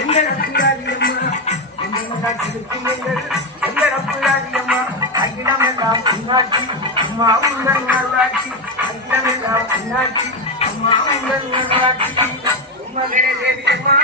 எந்த நம்பியாதியம்மா எந்த சிறுக்குங்கள் எந்த நம்பியாதியம்மா அகிலமெல்லாம் உன்னாட்சி அம்மா உங்கள் நல்லாட்சி அகிலமெல்லாம் உன்னாட்சி அம்மா உங்கள் நல்லாட்சி உம்மகளே தேவியம்மா